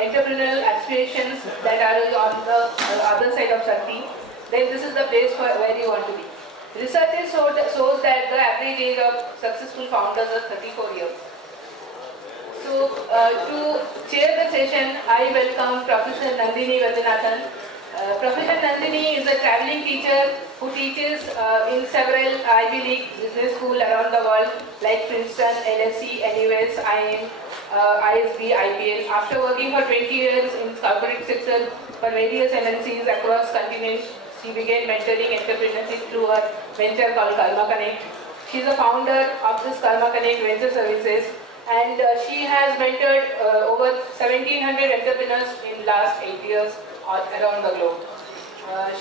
entrepreneurial aspirations that are on the other side of Shakti, then this is the place where you want to be. Research shows that the average age of successful founders is 34 years. So, to chair the session, I welcome Professor Nandini Vaidyanathan. Professor Nandini is a traveling teacher who teaches in several Ivy League business schools around the world like Princeton, LSE, NUS, IIM, ISB, IPL. After working for 20 years in corporate sector for various MNCs across continents, she began mentoring entrepreneurship through her venture called CARMA. She is a founder of this CARMA Venture Services, and she has mentored over 1,700 entrepreneurs in last 8 years around the globe.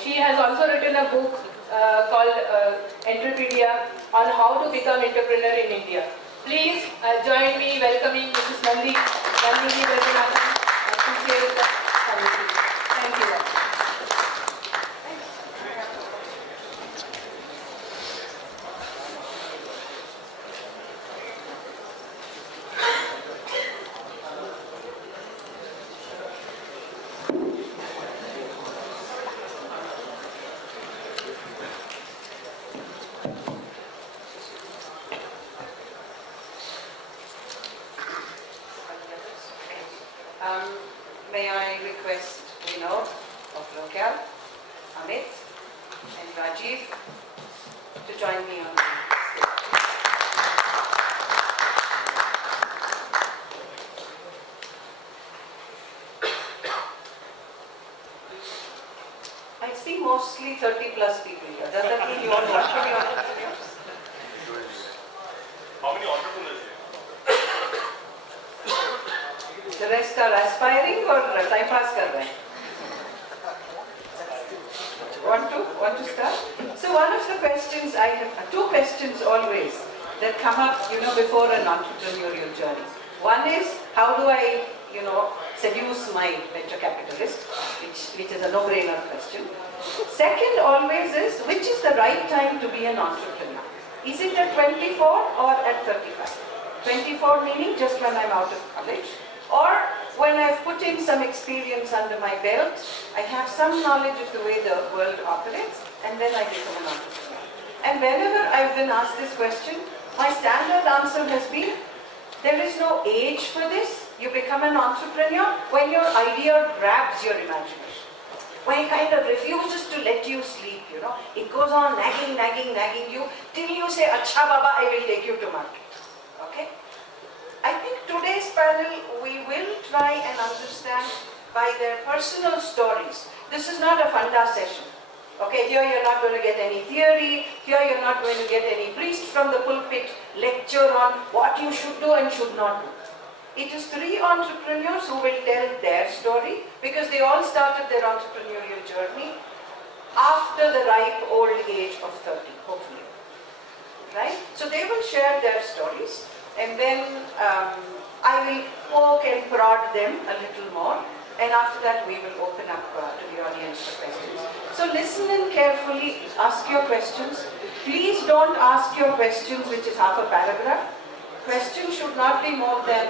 She has also written a book called Angelprime on how to become entrepreneur in India. Please join me welcoming Mrs. Nandini Vaidyanathan to chair the committee. Thank you. May I request Vinod of Lowkal, Amit and Rajiv to join me on the stage. I see mostly 30+ people here. Does that mean you all want to be entrepreneurs? How many entrepreneurs here? The rest are aspiring or time pass kar rahe? Want to start? So one of the questions I have, two questions always that come up, before an entrepreneurial journey. One is, how do I, seduce my venture capitalist, which is a no-brainer question. Second always is, which is the right time to be an entrepreneur? Is it at 24 or at 35? 24 meaning just when I'm out of college, or when I've put in some experience under my belt, I have some knowledge of the way the world operates, and then I become an entrepreneur. And whenever I've been asked this question, my standard answer has been, there is no age for this. You become an entrepreneur when your idea grabs your imagination. When it kind of refuses to let you sleep, it goes on nagging you, till you say, Acha Baba, I will take you to market. Okay? I think today's panel, we will try and understand by their personal stories. This is not a funda session. Okay, here you're not going to get any theory, here you're not going to get any priest from the pulpit lecture on what you should do and should not do. It is 3 entrepreneurs who will tell their story, because they all started their entrepreneurial journey after the ripe old age of 30, hopefully. Right? So they will share their stories. And then I will poke and prod them a little more, and after that we will open up to the audience for questions. So listen in carefully, ask your questions. Please don't ask your questions which is half a paragraph. Questions should not be more than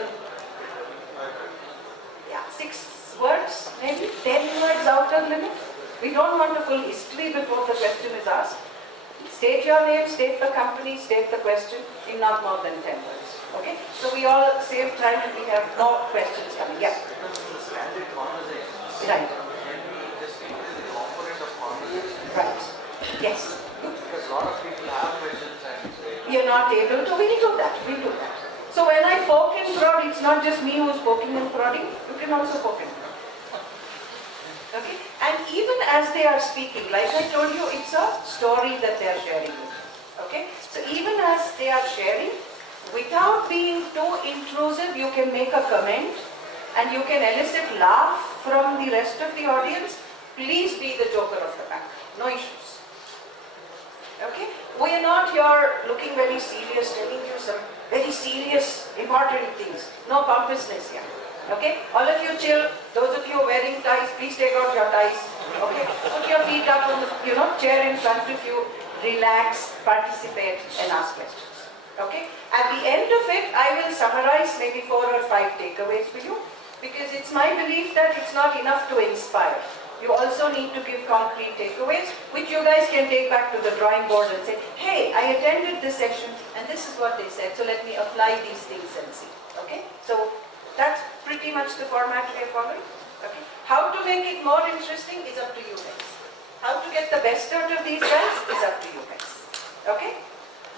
6 words, maybe 10 words outer limit. We don't want a full history before the question is asked. State your name, state the company, state the question in not more than 10 words. Okay? So we all save time and we have no questions coming. Yeah. Standard conversation. Right. Can we just increase the component of conversation? Right. Yes. Because a lot of people have questions and You're not able to, we'll do that. We'll do that. So when I poke and prod, it's not just me who's poking and prodding, you can also poke and prod. Okay? And even as they are speaking, like I told you, it's a story that they are sharing with you. Okay? So even as they are sharing, without being too intrusive, you can make a comment and you can elicit laugh from the rest of the audience. Please be the joker of the pack. No issues. Okay? We are not here looking very serious, telling you some very serious, important things. No pompousness here. Okay? All of you chill. Those of you wearing ties, please take out your ties. Okay? Put your feet up on the chair in front of you. Relax, participate, and ask questions. Okay? At the end of it, I will summarize maybe 4 or 5 takeaways for you. because it's my belief that it's not enough to inspire. You also need to give concrete takeaways, which you guys can take back to the drawing board and say, hey, I attended this session and this is what they said, so let me apply these things and see. Okay? So that's pretty much the format we are following. Okay? How to make it more interesting is up to you guys. How to get the best out of these guys is up to you guys. Okay?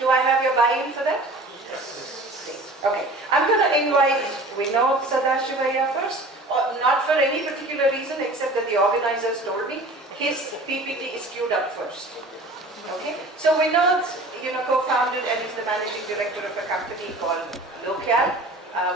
Do I have your buy-in for that? Yes. Okay. I'm going to invite Vinod Sadashivaiah first. Not for any particular reason except that the organizers told me his PPT is queued up first. Okay, so Vinod, co-founded and is the managing director of a company called Lowkal,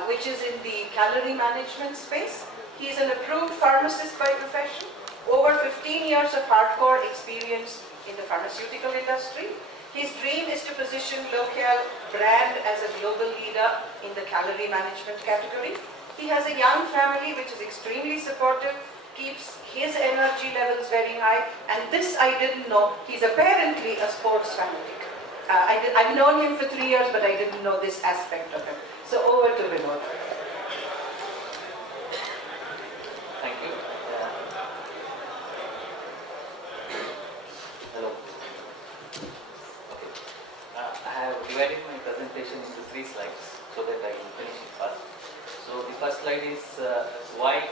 which is in the calorie management space. He's an approved pharmacist by profession, over 15 years of hardcore experience in the pharmaceutical industry. His dream is to position Lowkal brand as a global leader in the calorie management category. He has a young family which is extremely supportive, keeps his energy levels very high, and this I didn't know. He's apparently a sports fanatic. I've known him for 3 years, but I didn't know this aspect of him. So over to Vinod. Thank you. Hello. Okay. I have divided my presentation into 3 slides so that I can finish it fast. So the first slide is why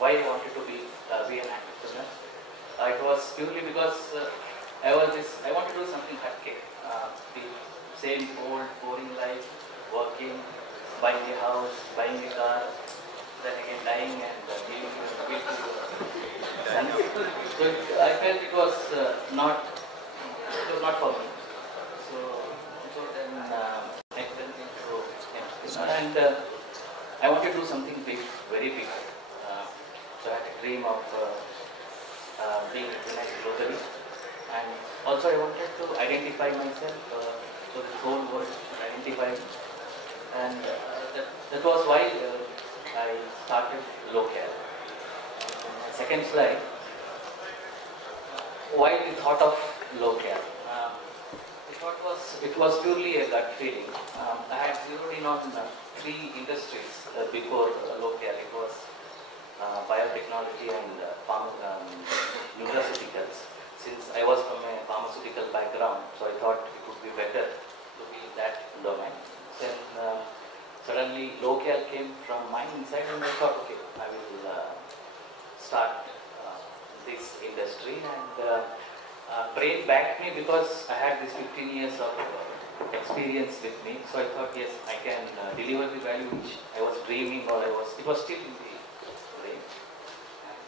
I wanted to be an entrepreneur. It was purely because I wanted to do something hectic. The same old boring life, working, buying a house, buying a car, then again dying and giving to your son. So I felt it was not for me. So then I went into and I wanted to do something big, very big. So I had a dream of being recognized globally, and also I wanted to identify myself so the whole world should identify me. And that was why I started Lowkal. My second slide, why the thought of Lowkal? It was purely a gut feeling. I had zeroed in on 3 industries before Lowkal. It was biotechnology and nutraceuticals. Since I was from a pharmaceutical background, so I thought it would be better to be in that domain. Then suddenly Lowkal came from my inside, and I thought, okay, I will start this industry. And brain backed me because I had this 15 years of experience with me. So I thought, yes, I can deliver the value which I was dreaming, or it was still in the brain. And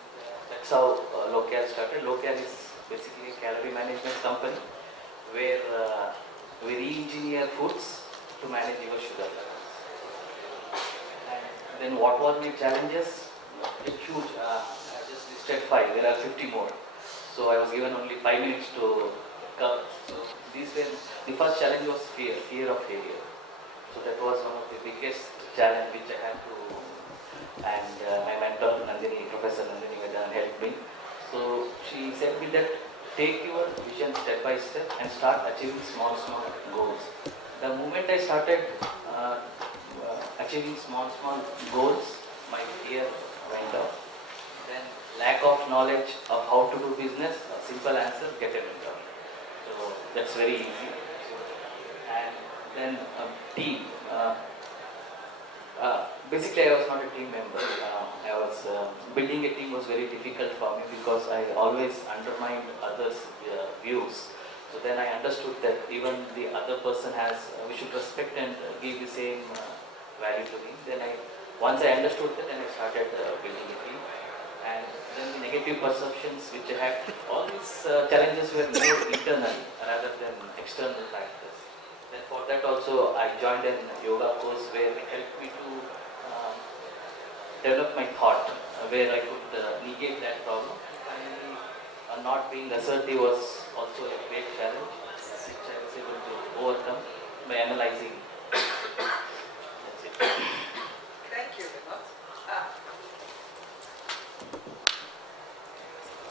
that's how Lowkal started. Lowkal is basically a calorie management company where we re-engineer foods to manage your sugar levels. And then what were my challenges? It's huge. I just listed 5. There are 50 more. So I was given only 5 minutes to cover. So the first challenge was fear of failure. So that was one of the biggest challenge which I had to, and my mentor Professor Nandini Vaidyanathan helped me. So she said me that take your vision step by step and start achieving small goals. The moment I started achieving small goals, my fear went down. Then lack of knowledge of how to do business, a simple answer, get a mentor. So that's very easy. And then team. Basically, I was not a team member. Building a team was very difficult for me because I always undermined others' views. So then I understood that even the other person we should respect and give the same value to me. Then once I understood that, then I started building a team. And then the negative perceptions which I had, all these challenges were more internal rather than external factors. Then for that also I joined a yoga course where it helped me to develop my thought, where I could negate that problem. Finally, not being assertive was also a great challenge, which I was able to overcome by analyzing. That's it. Thank you, Vinod.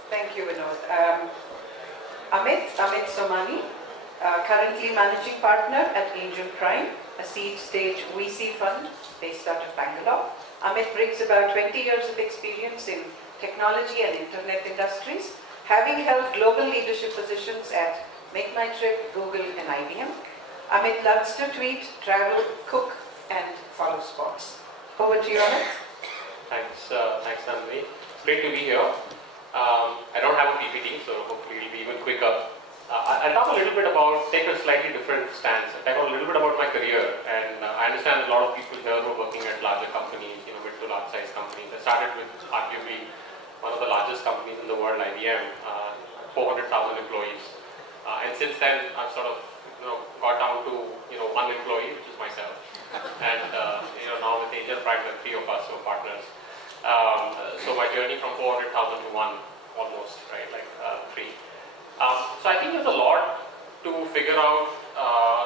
Thank you, Vinod. Amit Somani, currently managing partner at Angelprime, a seed stage VC fund based out of Bangalore. Amit brings about 20 years of experience in technology and internet industries, having held global leadership positions at Make My Trip, Google and IBM. Amit loves to tweet, travel, cook and follow sports. Over to you, Amit. Thanks, Nandini. It's great to be here. I don't have a PPT, so hopefully it'll be even quicker. I'll talk a little bit about, take a slightly different stance. I'll talk a little bit about my career, and I understand a lot of people here who are working at larger companies, mid to large size companies. I started with arguably one of the largest companies in the world, IBM, 400,000 employees. And since then, I've sort of got down to one employee, which is myself. And now with Angelprime, there are 3 of us who are partners. So my journey from 400,000 to 1 almost, right, like 3. So I think there's a lot to figure out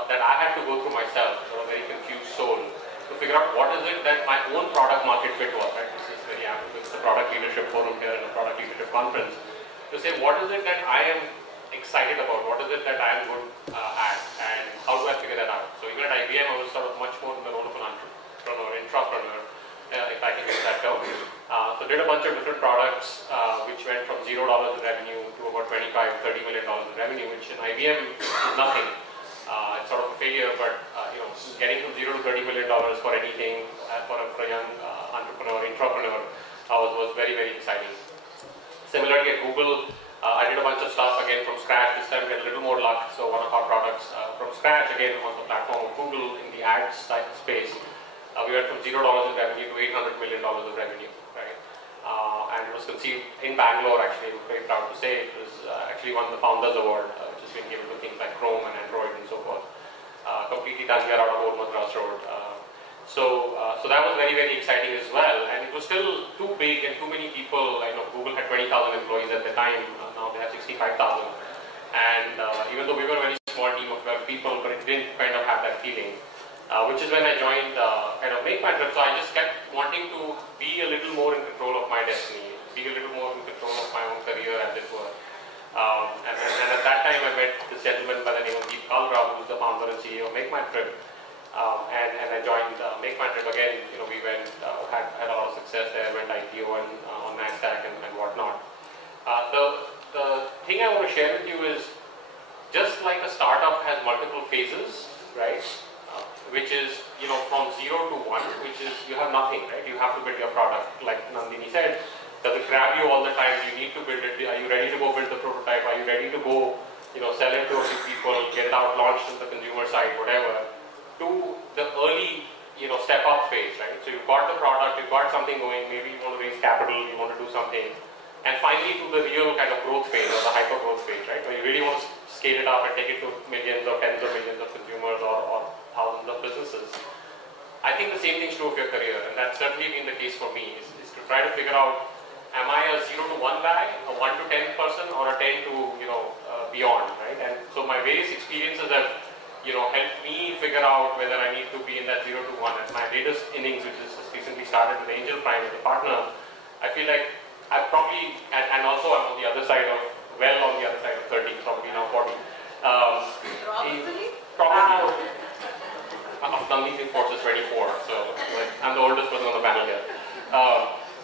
that I had to go through myself, a very confused soul, to figure out what is it that my own product market fit was, right? This is very apt with the product leadership forum here and the product leadership conference, to say what is it that I am excited about, what is it that I am good at, and how do I figure that out? So even at IBM, I was sort of much more in the role of an entrepreneur, intrapreneur, if I can use that term. So did a bunch of different products, which went from $0 in revenue to about $25–30 million in revenue, which in IBM is nothing. It's sort of a failure, but getting from $0 to $30 million for anything for a young entrepreneur, intrapreneur, was very, very exciting. Similarly at Google, I did a bunch of stuff again from scratch. This time we had a little more luck. So one of our products from scratch again on the platform of Google in the ads space. We went from $0 in revenue to $800 million of revenue, right? And it was conceived in Bangalore, actually. I'm very proud to say. It was actually won the Founders Award, which has been given to things like Chrome and Android and so forth. Completely done here out of Old Madras Road. So that was very, very exciting as well. And it was still too big and too many people. Google had 20,000 employees at the time. Now they have 65,000. And even though we were a very small team of 12 people, but it didn't kind of have that feeling. Which is when I joined kind of Make My Trip. So I just kept wanting to be a little more in control of my destiny, be a little more in control of my own career, as it were. And at that time I met this gentleman by the name of Deep Kalra, who is the founder and CEO of Make My Trip. And I joined Make My Trip again. We went, had a lot of success there, went IPO and on NASDAQ and whatnot. The thing I want to share with you is, just like a startup has multiple phases, right? Which is, from 0 to 1, which is you have nothing, right? You have to build your product. Like Nandini said, does it grab you all the time? You need to build it. Are you ready to go build the prototype? Are you ready to go, sell it to a few people, get it out, launched on the consumer side, whatever? To the early, step up phase, right? So you've got the product, you've got something going, maybe you want to raise capital, you want to do something. And finally to the real kind of growth phase or the hyper growth phase, right? Where you really want to scale it up and take it to millions or tens of millions of consumers or thousands of businesses. I think the same thing is true of your career, and that's certainly been the case for me, is to try to figure out, am I a 0 to 1 guy, a 1 to 10 person, or a 10 to beyond, right? And so my various experiences have helped me figure out whether I need to be in that 0 to 1. At my latest innings, which is recently started with Angelprime as a partner, I feel like I probably, and also I'm on the other side of, on the other side of 30, probably now 40. Probably. Nandini Force is 24, so I'm the oldest person on the panel here.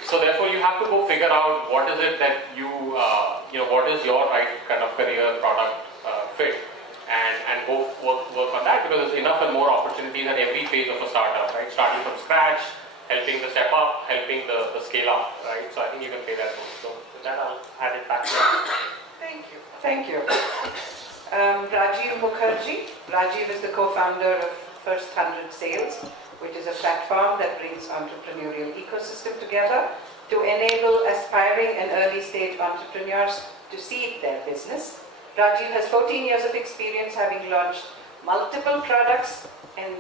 So therefore you have to go figure out what is it that what is your right kind of career product fit, and go work on that, because there's enough and more opportunities at every phase of a startup, right? Starting from scratch, helping the step up, helping the scale up, right? So I think you can play that role. So with that, I'll hand it back to you. Thank you. Thank you. Rajiv Mukherjee. Rajiv is the co-founder of First 100 Sales, which is a platform that brings entrepreneurial ecosystem together to enable aspiring and early stage entrepreneurs to seed their business. Rajiv has 14 years of experience, having launched multiple products and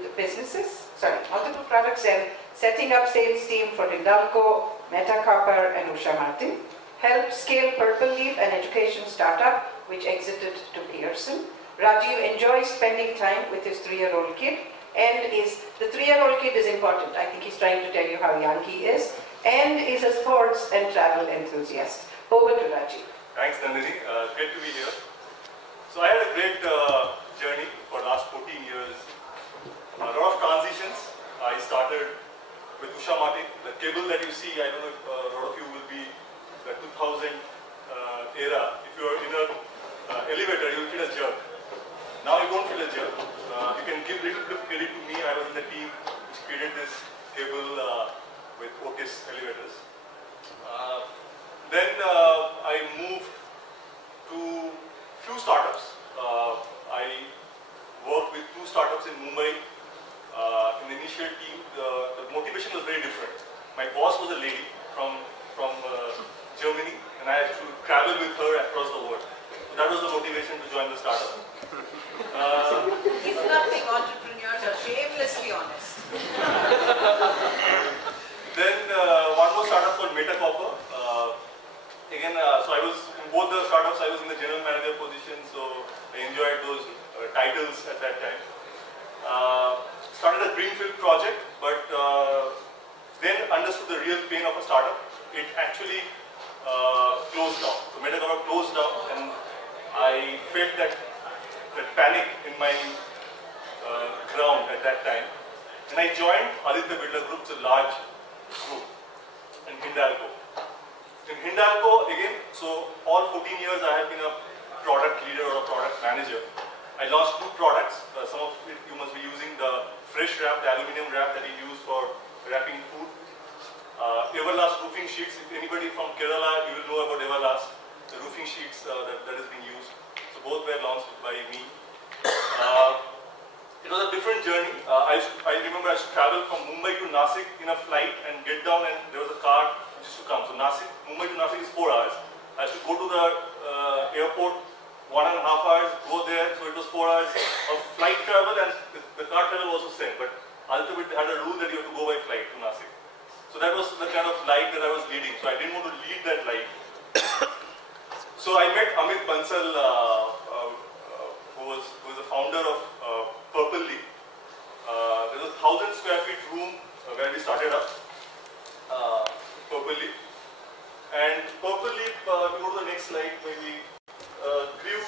setting up sales team for Hindalco, Metacopper and Usha Martin. Helped scale Purple Leaf, an education startup which exited to Pearson. Rajiv enjoys spending time with his 3-year-old kid, and the 3-year-old kid is important. I think he's trying to tell you how young he is, and is a sports and travel enthusiast. Over to Rajiv. Thanks, Nandini. Great to be here. So I had a great journey for the last 14 years. A lot of transitions. I started with Usha Mate. The cable that you see, I don't know if a lot of you will be the 2000 era. If you are in an elevator, you will feel a jerk. Now you don't feel a jerk. You can give little bit of credit to me. I was in the team which created this cable with Otis elevators. Then I moved to few startups. I worked with 2 startups in Mumbai. In the initial team, the motivation was very different. My boss was a lady from Germany, and I had to travel with her across the world. So that was the motivation to join the startup. If nothing, entrepreneurs are shamelessly honest. Then one more startup called Meta Copper. Again, so I was in both the startups. I was in the general manager position, so I enjoyed those titles at that time. Started a greenfield project, but then understood the real pain of a startup. It actually closed down. So Meta Copper closed down, and I felt that panic in my ground at that time. And I joined Aditya Birla Group, it's a large group, in Hindalco. In Hindalco, again, so all 14 years I have been a product leader or a product manager. I launched 2 products. Some of it you must be using the fresh wrap, the aluminum wrap that you use for wrapping food. Everlast roofing sheets. If anybody from Kerala, you will know about Everlast, the roofing sheets that is being used. So both were launched by me. It was a different journey. I remember I used to travel from Mumbai to Nasik in a flight and get down, and there was a car which used to come. So Mumbai to Nasik is 4 hours. I used to go to the airport 1.5 hours, go there, so it was 4 hours of flight travel, and the car travel was also same. But ultimately had a rule that you have to go by flight to Nasik. So that was the kind of life that I was leading. So I didn't want to lead that life. So I met Amit Bansal, who was the founder of Purple Leaf. There was a 1,000 square feet room where we started up Purple Leaf. And Purple Leaf, if you go to the next slide, maybe grew.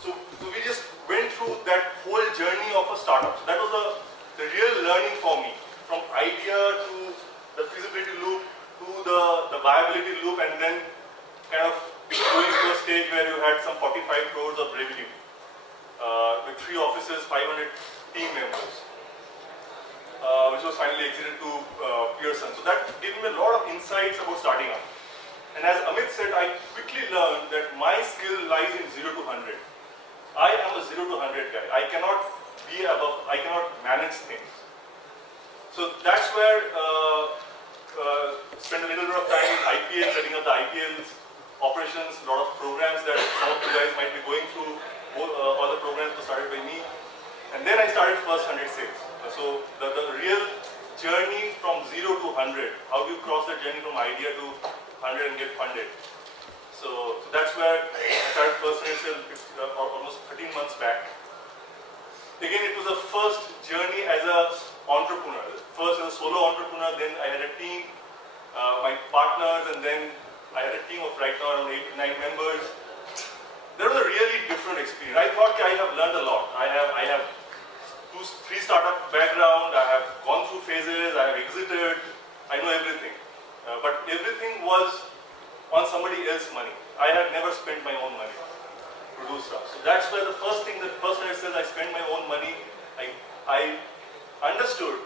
So we just went through that whole journey of a startup. So that was the real learning for me, from idea to the feasibility loop to the viability loop, and then kind of going to a stage where you had some 45 crores of revenue with 3 offices, 500 team members, which was finally exited to Pearson. So that gave me a lot of insights about starting up. And as Amit said, I quickly learned that my skill lies in 0 to 100. I am a 0 to 100 guy. I cannot be above, I cannot manage things. So that's where spend a little bit of time in IPL, setting up the IPL's operations, a lot of programs that some of you guys might be going through. All the programs were started by me. And then I started first 100 sales. So the real journey from 0 to 100, how do you cross that journey from idea to 100 and get funded? So that's where I started first 100 sales almost 13 months back. Again, it was a first journey as an entrepreneur. First as a solo entrepreneur, then I had a team, my partners, and then I had a team of right now around 8 to 9 members. That was a really different experience. I thought I have learned a lot. I have 3 startup background, I have gone through phases, I have exited, I know everything. But everything was on somebody else's money. I had never spent my own money to do stuff. So that's where the first thing, the first time I said I spent my own money, I understood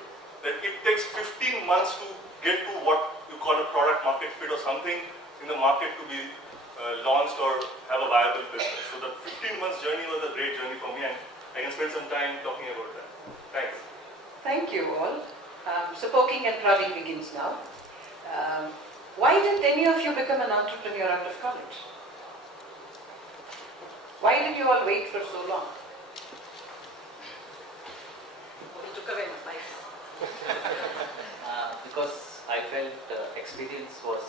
that it takes 15 months to get to what you call a product market fit or something in the market to be launched or have a viable business. So the 15 months journey was a great journey for me, and I can spend some time talking about that. Thanks. Thank you all. So poking at Ravi begins now. Why didn't any of you become an entrepreneur out of college? Why did you all wait for so long? You took away my mic. Because I felt experience was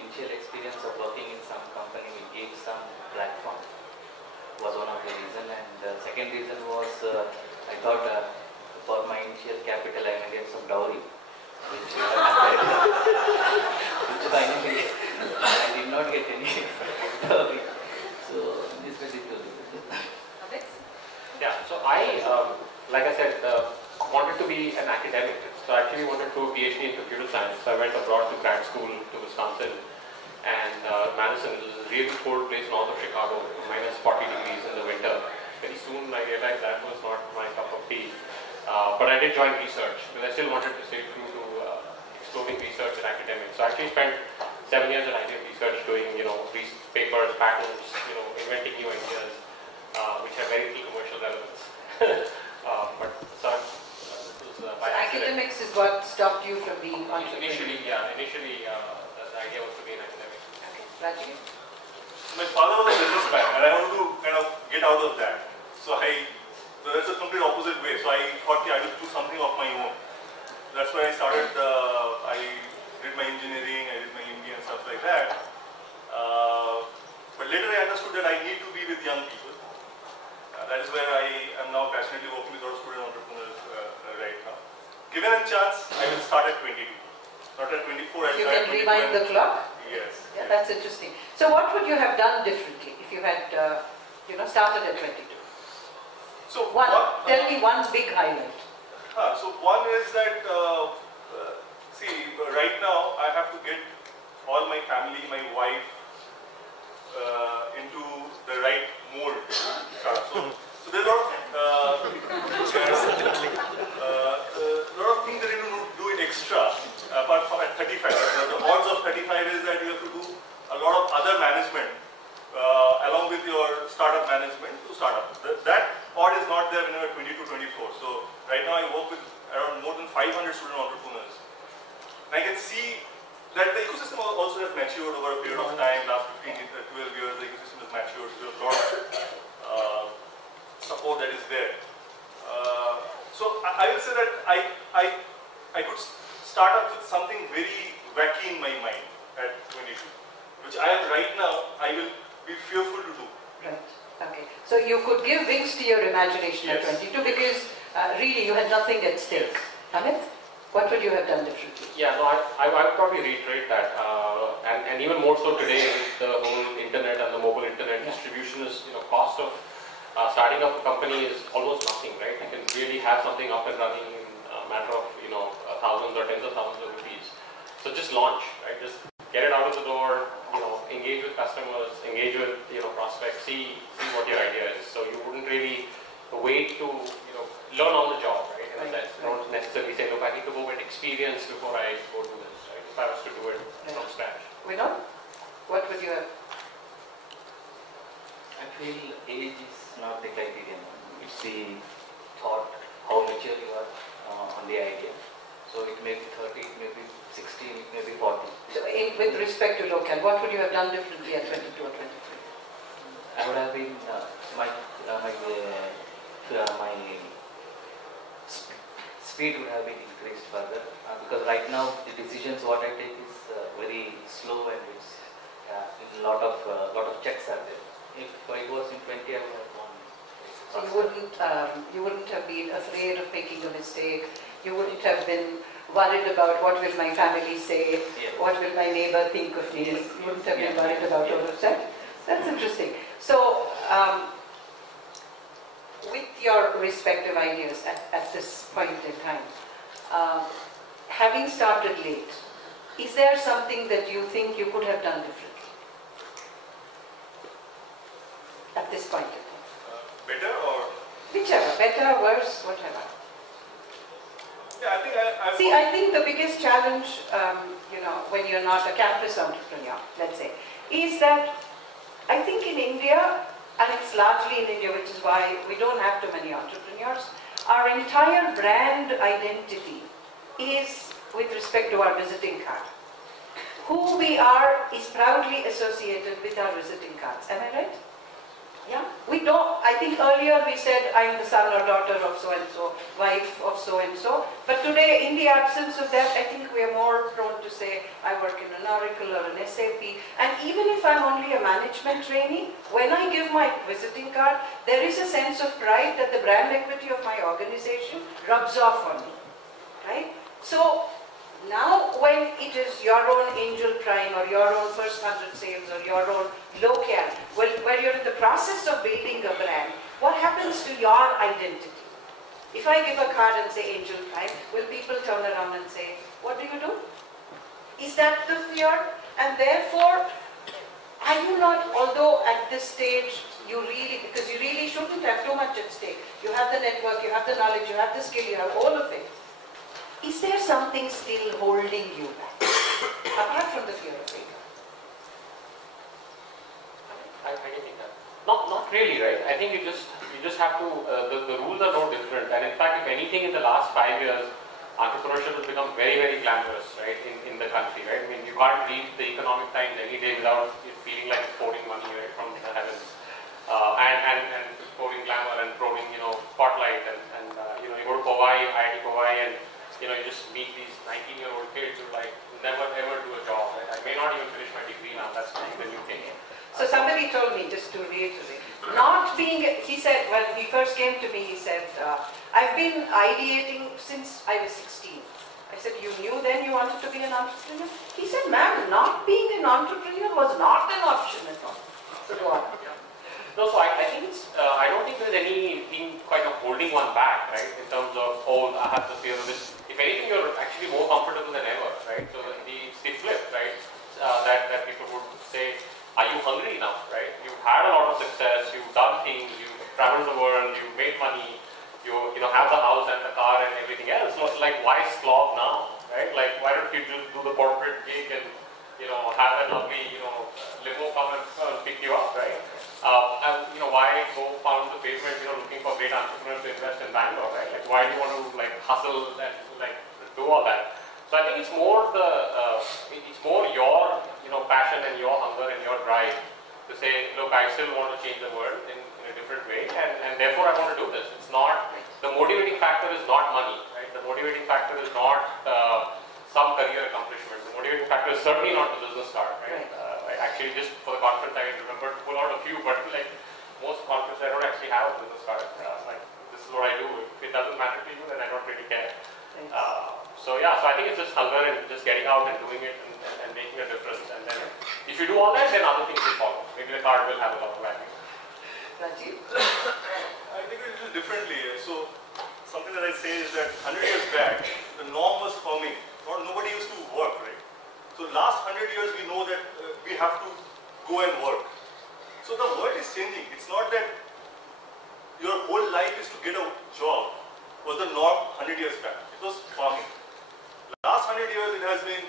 initial experience of working in some company will give some platform was one of the reason, and the second reason was I thought for my initial capital I may get some dowry, which finally I did not get any dowry. So this was it. like I said, wanted to be an academic. So I actually wanted to do a PhD in computer science. So I went abroad to grad school to Wisconsin and Madison, which is a really cold place north of Chicago, minus 40 degrees in the winter. Very soon I realized that was not my cup of tea. But I did join research because I still wanted to stay true to exploring research and academics. So I actually spent 7 years at IBM Research doing, papers, patents, inventing new ideas, which have very little commercial relevance. But so this was by academics is what stopped you from being entrepreneurial. Initially, the idea was to be an academic. Rajiv? My father was a businessman and I wanted to kind of get out of that. So that's a complete opposite way. So I thought I would do something of my own. That's why I started, I did my engineering, I did my MBA and stuff like that. But later I understood that I need to be with young people. That is where I am now passionately working with a lot of student entrepreneurs right now. Given a chance, I will start at 22. Not at 24. You can rewind the clock? Yes. Yeah, that's interesting. So what would you have done differently if you had, started at 22? So tell me one big highlight. So one is that, right now I have to get all my family, my wife, into the right mold. So there's a lot of things that you need to do it extra. Apart from at 35, the odds of 35 is that you have to do a lot of other management along with your startup management to start up. That odd is not there when you are 20 to 24. So right now I work with around more than 500 student entrepreneurs. And I can see that the ecosystem also has matured over a period of time. Last 15 to 12 years, the ecosystem has matured. So there's a lot of support that is there. So I will say that I could start up with something very wacky in my mind at 22, which I am right now, I will be fearful to do. Right, okay. So you could give wings to your imagination at 22 because really you had nothing at stake. Amit, what would you have done differently? Yeah, no, I would probably reiterate that. And even more so today with the whole internet and the mobile internet distribution is, cost of starting up a company is almost nothing, right? You can really have something up and running in a matter of, thousands or tens of thousands of rupees. So just launch, right? Just get it out of the door, engage with customers, engage with, prospects, see what your idea is. So you wouldn't really wait to, learn on the job, right? In a sense, don't necessarily say, look, I need to go get experience before I go do this, right? If I was to do it from scratch. Vinod, what would you have? I feel age is not the criterion. It's the thought, how mature you are on the idea. So it may be 30, it may be 16, it may be 40. So with respect to Lowkal, what would you have done differently at 22 or 23? I would have been, my speed would have been increased further because right now the decisions what I take is very slow and it's a lot of checks are there. If I was in 20, I would have gone. So you wouldn't have been afraid of making a mistake. You wouldn't have been worried about what will my family say, what will my neighbor think of me. You wouldn't have been worried about all of that. That's interesting. So, with your respective ideas at this point in time, having started late, is there something that you think you could have done differently at this point in time? Better or? Whichever, better, worse, whatever. Yeah, I think I think the biggest challenge, when you're not a campus entrepreneur, let's say, is that I think in India, and it's largely in India, which is why we don't have too many entrepreneurs, our entire brand identity is with respect to our visiting card. Who we are is proudly associated with our visiting cards. Am I right? Yeah? We don't, I think earlier we said, I'm the son or daughter of so-and-so, wife of so-and-so. But today, in the absence of that, I think we are more prone to say, I work in an Oracle or an SAP. And even if I'm only a management trainee, when I give my visiting card, there is a sense of pride that the brand equity of my organization rubs off on me. Right? So, now when it is your own Angelprime or your own first 100 sales or your own Lowkal, where you're in the process of building a brand, what happens to your identity? If I give a card and say Angelprime, will people turn around and say, what do you do? Is that the fear? And therefore, are you not, although at this stage, you really, because you really shouldn't have too much at stake. You have the network, you have the knowledge, you have the skill, you have all of it. Is there something still holding you back, apart from the fear of failure? I can take that. Not really, right? I think you just have to, the rules are no different. And in fact, if anything in the last 5 years, entrepreneurship has become very, very glamorous, right, in the country, right? I mean, you can't read the Economic Times any day without it feeling like it's pouring money, right, from the heavens. And pouring glamour and pouring, spotlight and you go to Powai, IIT Powai, and, you just meet these 19-year-old kids who, like, never ever do a job, right? I may not even finish my degree now, that's the new thing. So somebody told me, just to reiterate, not being, he said, when he first came to me, he said, I've been ideating since I was 16. I said, you knew then you wanted to be an entrepreneur? He said, ma'am, not being an entrepreneur was not an option at all. So go on. No, so I think it's, I don't think there's anything kind of holding one back, right, in terms of, oh, I have to fear of this. If anything, you're actually more comfortable than ever, right? So it's the flip, right, that people would say, are you hungry enough, right? You've had a lot of success, you've done things, you've traveled the world, you've made money, you have the house and the car and everything else. Like, why slog now, right? Like, why don't you just do the corporate gig and, have that lovely, limo come and pick you up, right? And, why go pound the pavement, looking for great entrepreneurs to invest in Bangalore, right? Like, why do you want to, like, hustle and, like, do all that? So I think it's more it's more your, passion and your hunger and your drive to say, look, I still want to change the world in a different way, and therefore I want to do this. It's not, the motivating factor is not money, right? The motivating factor is not some career accomplishment. The motivating factor is certainly not the business card, right? Actually, just for the conference, I remember to pull out a few, but like most conferences, I don't actually have a business card. Like, this is what I do. If it doesn't matter to you, then I don't really care. So yeah, so I think it's just hunger and just getting out and doing it and making a difference. And then if you do all that, then other things will follow. Maybe the card will have a lot of value. Rajiv? I think it a little differently. So something that I say is that 100 years back, the norm was farming. Nobody used to work, right? So last 100 years, we know that we have to go and work. So the world is changing. It's not that your whole life is to get a job was the norm 100 years back. It was farming. Last 100 years, it has been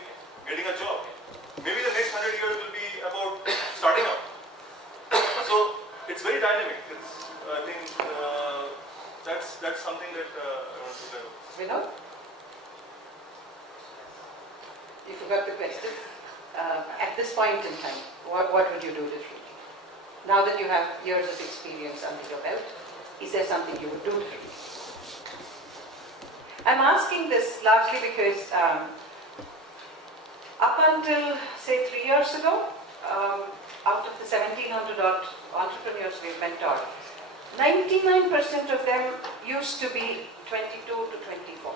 getting a job. Maybe the next 100 years will be about starting up. So it's very dynamic. I think that's something that I want to tell. Vinod? You forgot the question. At this point in time, what would you do differently? Now that you have years of experience under your belt, is there something you would do differently? I'm asking this largely because up until, say, 3 years ago, out of the 1,700 odd entrepreneurs we've mentored, 99% of them used to be 22 to 24.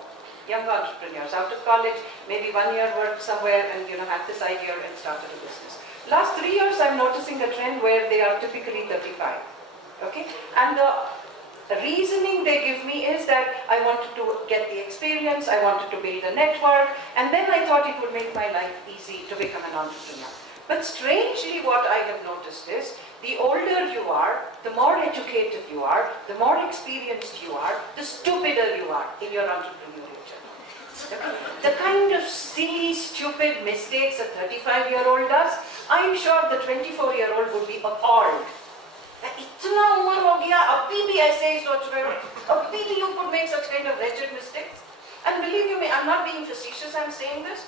Young entrepreneurs out of college, maybe 1 year worked somewhere and had this idea and started a business. Last 3 years, I'm noticing a trend where they are typically 35. Okay, and the reasoning they give me is that I wanted to get the experience, I wanted to build a network, and then I thought it would make my life easy to become an entrepreneur. But strangely, what I have noticed is, the older you are, the more educated you are, the more experienced you are, the stupider you are in your entrepreneurial journey. The kind of silly, stupid mistakes a 35-year-old does, I'm sure the 24-year-old would be appalled. इतना उम्र हो गया अभी भी ऐसे ही सोच रहे हो अभी भी you could make such kind of wretched mistakes. And believe you me, I'm not being facetious, I'm saying this.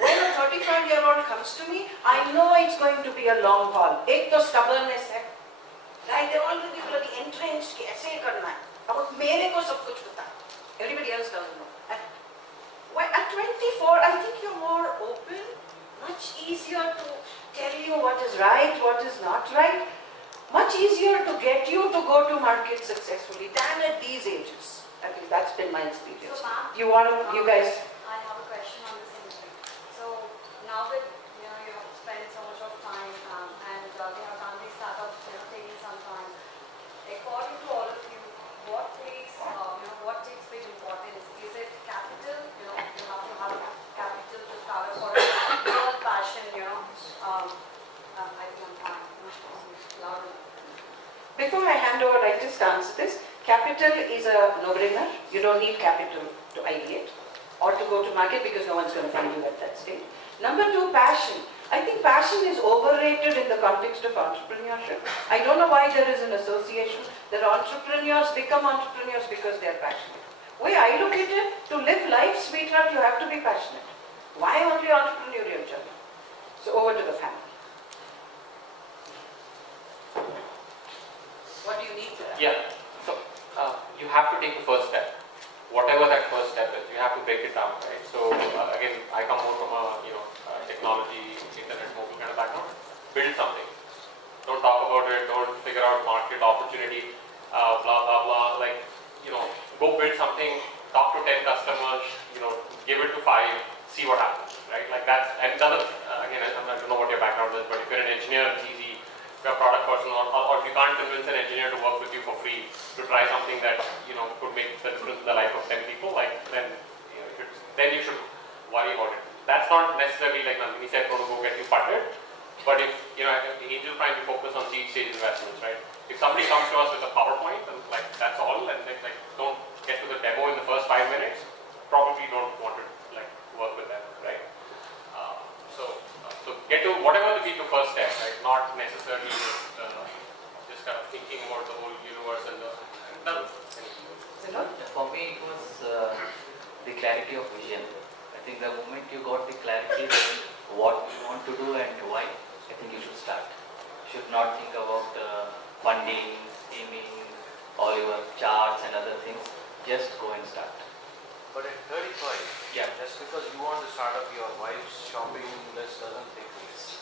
When a 35-year-old comes to me, I know it's going to be a long haul. एक तो stubbornness है. Like they're already bloody entrenched कि ऐसे ही करना है. अब मेरे को सब कुछ पता. Everybody else doesn't know. At 24, I think you're more open, much easier to tell you what is right, what is not right. Much easier to get you to go to market successfully than at these ages. At least that's been my experience. So, you guys? I have a question on the same thing. So now that you have spent so much of time and they have done these startups, taking some time. according to all of you, what plays, what takes big importance? Is it capital? You have to have capital to start up, or real passion? I think I'm fine. Loud enough. Before I hand over, I just answer this. Capital is a no-brainer. You don't need capital to ideate or to go to market because no one's going to find you at that stage. Number two, passion. I think passion is overrated in the context of entrepreneurship. I don't know why there is an association that entrepreneurs become entrepreneurs because they are passionate. The way I look at it, to live life, sweetheart, you have to be passionate. Why only entrepreneurial journey? So over to the family. What do you need there? Yeah. So you have to take the first step. Whatever that first step is, you have to break it down, right? So again, I come more from a technology, internet, mobile kind of background. Build something. Don't talk about it. Don't figure out market opportunity. Blah blah blah. Like go build something. Talk to 10 customers. Give it to 5. See what happens, right? Like that's and again, I don't know what your background is, but if you're an engineer, it's easy. If you're a product person, or if you can't convince an engineer to work with you for free to try something that could make the difference in the life of 10 people, then you should worry about it. That's not necessarily like Nandini said, going to go get you funded. But if at the Angelprime, we focus on seed stage investments, right? If somebody comes to us with a PowerPoint and that's all, and they don't get to the demo in the first 5 minutes, probably don't want to work with them, right? So get to whatever be the first step, right? Not necessarily just kind of thinking about the whole universe and the. For me, it was the clarity of vision. I think the moment you got the clarity of what you want to do and why, I think you should start. You should not think about funding, scheming, all your charts and other things. Just go and start. But at 35, Yeah. just because you want to start up your wife's shopping list doesn't take place.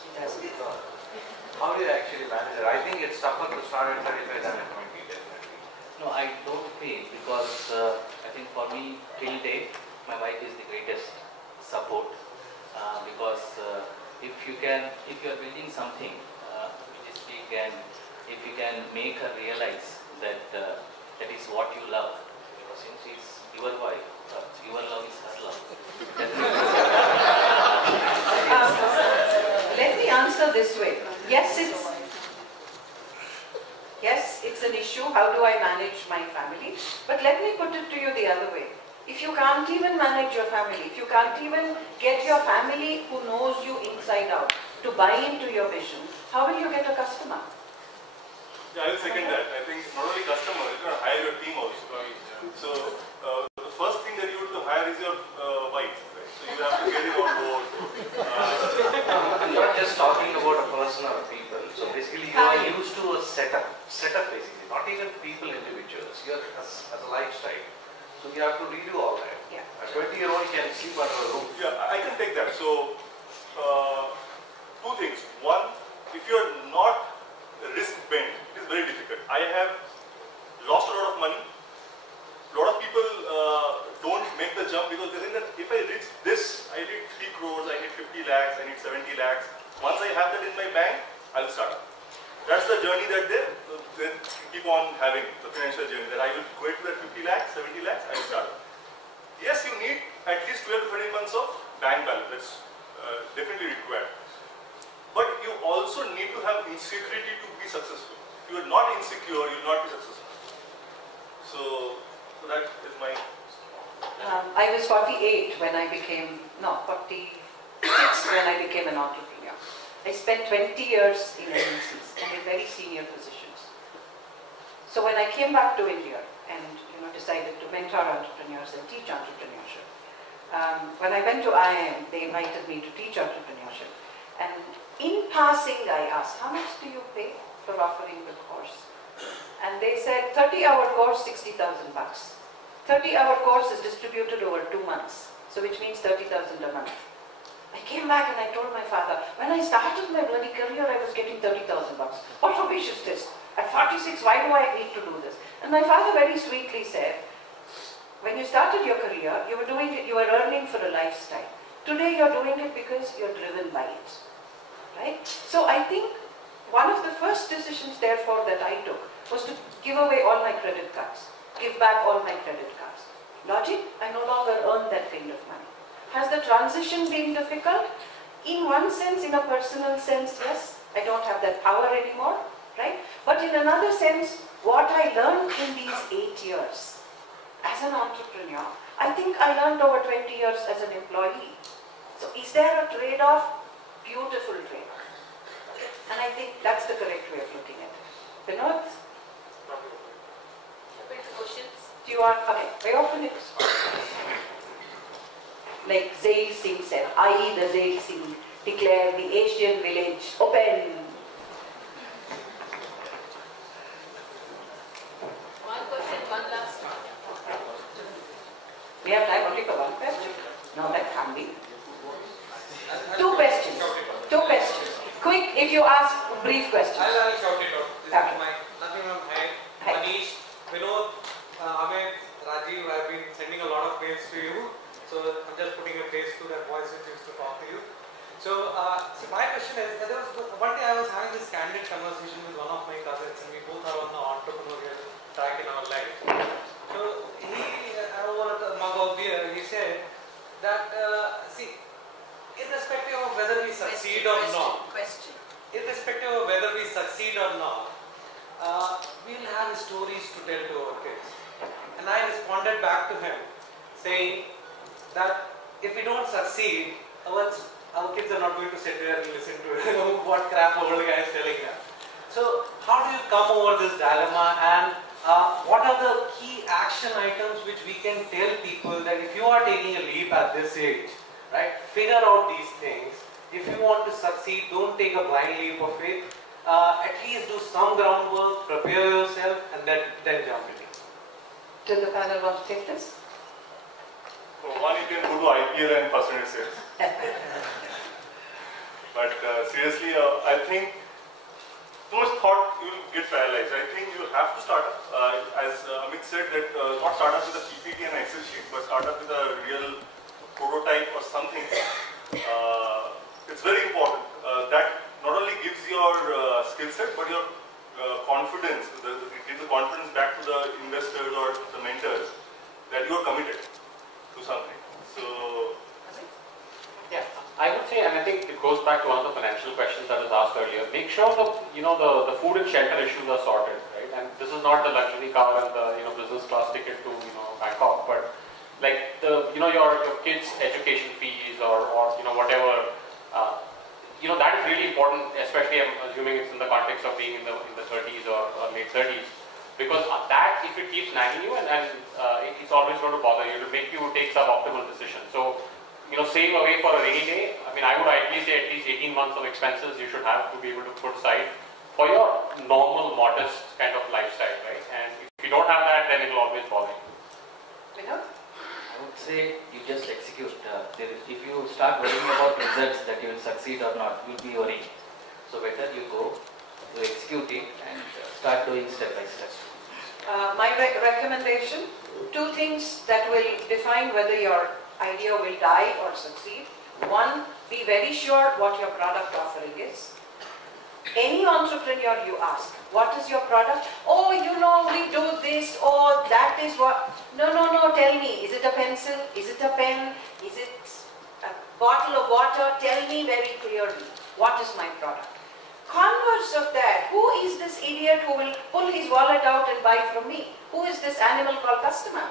How do you actually manage it? I think it's tougher to start at 35 than at 20, definitely. No, I don't feel because I think for me till date my wife is the greatest support because if you are building something which is big and if you can make her realize that that is what you love, because since she's your wife, your love is her love. Let me answer this way. Yes, it's an issue. How do I manage my family? But let me put it to you the other way. If you can't even manage your family, if you can't even get your family who knows you inside out to buy into your vision, how will you get a customer? Yeah, I will second that. I think not only customer, you're going to hire your team also. So the first thing that you have to hire is your wife. Right? So you have to get it on board. I'm not just talking about a person or people. So basically you are used to a setup basically, not even people individuals. You're as a lifestyle. So you have to redo all that. Yeah. A 20-year-old can sleep under a roof. Yeah, I can take that. So two things. One, if you're not risk bent, it is very difficult. I have lost a lot of money. A lot of people don't make the jump because they think that if I reach this, I need 3 crores, I need 50 lakhs, I need 70 lakhs. Once I have that in my bank, I'll start. That's the journey that they keep on having, the financial journey, that I will go to that 50 lakhs, 70 lakhs, I'll start. Yes, you need at least 12 to 13 months of bank balance. That's definitely required. But you also need to have insecurity to be successful. If you are not insecure, you will not be successful. So that is my... I was 48 when I became, 46 when I became an entrepreneur. I spent 20 years in agencies and in very senior positions. So when I came back to India and decided to mentor entrepreneurs and teach entrepreneurship, when I went to IIM, they invited me to teach entrepreneurship. And in passing, I asked, how much do you pay for offering the course? And they said, 30-hour course, 60,000 bucks. 30-hour course is distributed over 2 months, so which means 30,000 a month. I came back and I told my father, when I started my bloody career, I was getting 30,000 bucks. What rubbish is this? At 46, why do I need to do this? And my father very sweetly said, when you started your career, you were doing it, you were earning for a lifestyle. Today you're doing it because you're driven by it. Right? So I think one of the first decisions, therefore, that I took was to give away all my credit cards, give back all my credit cards. Logic, I no longer earn that kind of money. Has the transition been difficult? In one sense, in a personal sense, yes, I don't have that power anymore, right? But in another sense, what I learned in these 8 years as an entrepreneur, I think I learned over 20 years as an employee. So is there a trade-off? Beautiful trade-off. And I think that's the correct way of looking at it. Vinod? Questions? Do you want, okay, very often it's like Zail Singh said, i.e. the Zail Singh declared the Asian village open. One question, one last one. We have time only for one question? No, that can't be. Two questions. Quick, if you ask brief questions. I'll shout it out. This Okay. is my nothing on high. Hi. Manish, Vinod, Amit, Rajiv, I've been sending a lot of mails to you. So I'm just putting a face to that voice which used to talk to you. So, my question is, there was one day I was having this candid conversation with one of my cousins, and we both are on the entrepreneurial track in our life. So he, over a mug of beer, he said that, see, irrespective of whether we succeed or not, irrespective of whether we succeed or not, we'll have stories to tell to our kids. And I responded back to him saying that if we don't succeed, our kids are not going to sit there and listen to what crap old guy is telling them. So how do you come over this dilemma, and what are the key action items which we can tell people that if you are taking a leap at this age, right, figure out these things. If you want to succeed, don't take a blind leap of faith. At least do some groundwork, prepare yourself, and then jump in. Do the panel want to take this? So one, you can go to IPL and percentage sales. But seriously, I think too much thought, you will get paralyzed. I think you have to start up. As Amit said, that not start up with a PPT and Excel sheet, but start up with a real prototype or something. It's very important. That not only gives your skill set, but your confidence. It gives the confidence back to the investors or the mentors that you are committed to something. So, yeah, I would say, and I think it goes back to one of the financial questions that was asked earlier. Make sure the food and shelter issues are sorted, right? And this is not the luxury car and the business class ticket to Bangkok, but like your kids' education fees or whatever. That is really important, especially I'm assuming it's in the context of being in the 30s or late 30s, because that, if it keeps nagging you and it's always going to bother you, it will make you take suboptimal decisions. So, save away for a rainy day. I mean, I would ideally say at least 18 months of expenses you should have to be able to put aside for your normal, modest kind of lifestyle, right? And if you don't have that, then it will always bother you. Vinod? I would say you just execute. If you start worrying about results that you will succeed or not, you will be worrying. So better you go, you execute it and start doing step by step. My recommendation, two things that will define whether your idea will die or succeed. One, be very sure what your product offering is. Any entrepreneur you ask, what is your product? Oh, we do this, oh, that is what. No, tell me, is it a pencil? Is it a pen? Is it a bottle of water? Tell me very clearly, what is my product? Converse of that, who is this idiot who will pull his wallet out and buy from me? Who is this animal called customer?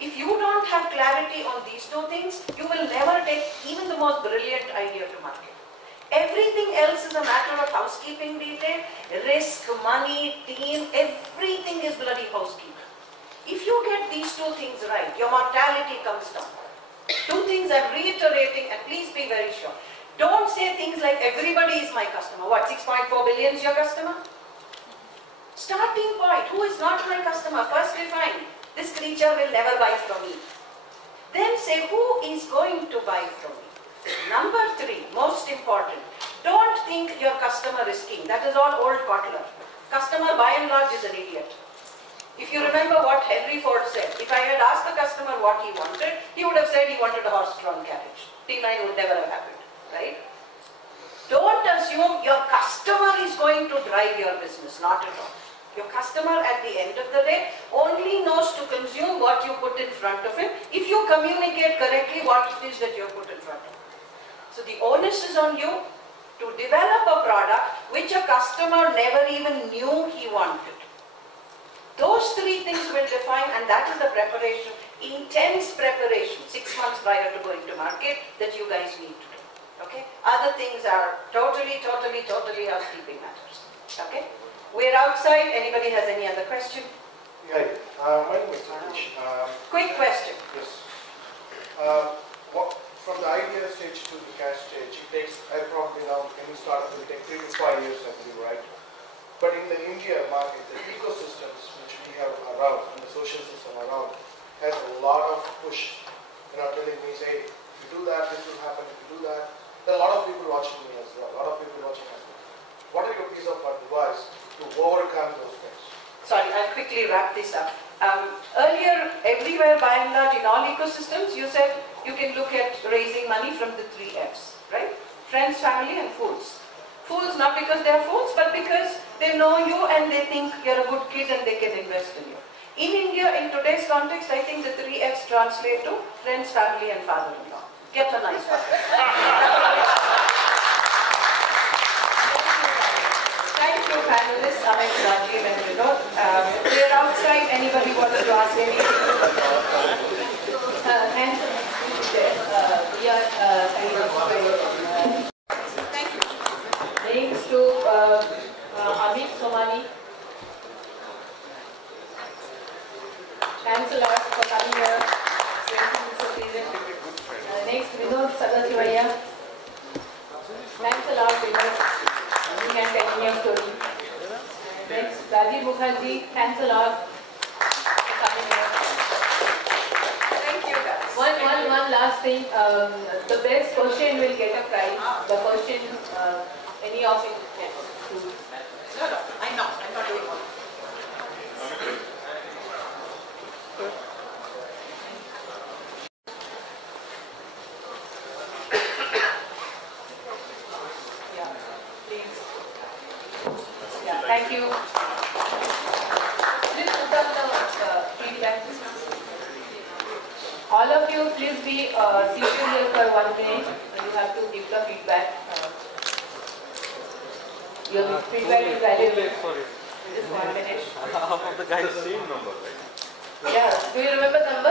If you don't have clarity on these two things, you will never take even the most brilliant idea to market. Everything else is a matter of housekeeping detail, risk, money, team, everything is bloody housekeeping. If you get these two things right, your mortality comes down. Two things I'm reiterating, and please be very sure. Don't say things like everybody is my customer. What, 6.4 billion is your customer? Starting point, who is not my customer? First define, this creature will never buy from me. Then say, who is going to buy from me? Number three, most important, don't think your customer is king. That is all old Kotler. Customer by and large is an idiot. If you remember what Henry Ford said, if I had asked the customer what he wanted, he would have said he wanted a horse-drawn carriage. T9 would never have happened, right? Don't assume your customer is going to drive your business, not at all. Your customer at the end of the day only knows to consume what you put in front of him if you communicate correctly what it is that you put in front of him. So the onus is on you to develop a product which a customer never even knew he wanted. Those three things will define, and that is the preparation, intense preparation, 6 months prior to going to market, that you guys need to do. Okay? Other things are totally housekeeping matters. Okay? We're outside. Anybody has any other question? Yeah, my name is Satish. Quick question. Yes. From the idea stage to the cash stage, it takes, probably now, any startup will take 3 to 5 years, I believe, right? But in the India market, the ecosystems which we have around, and the social system around, has a lot of push. Telling me, say, if you do that, this will happen, if you do that. There are a lot of people watching me as well, a lot of people watching us. What are your piece of advice to overcome those things? Sorry, I'll quickly wrap this up. Earlier, everywhere by and large in all ecosystems, you said you can look at raising money from the 3 Fs, right? Friends, family and fools. Fools not because they are fools, but because they know you and they think you're a good kid and they can invest in you. In India, in today's context, I think the 3 Fs translate to friends, family and father-in-law. Get a nice one. Thank you, panelists, Amit, Rajiv and Vinod. We're outside. Anybody wants to ask anything? And we are Thank you. thanks to Amit Somani. Thanks a lot for coming here. Next, Vinod Sadashivaiah. Thanks a lot, Vinod. You can tell me your story. Next, Rajiv Mukherjee. Thanks a lot for coming here. Thank you, guys. One last thing. The best question will get a prize. The question, any of you can do. No, I'm not doing one. Yeah, please. Yeah, thank you. Please put up the feedback. All of you, please be seated here for 1 minute. You have to give the feedback. Your feedback is valuable. Just 1 minute. Half of the guys. Yeah. Do you remember the number?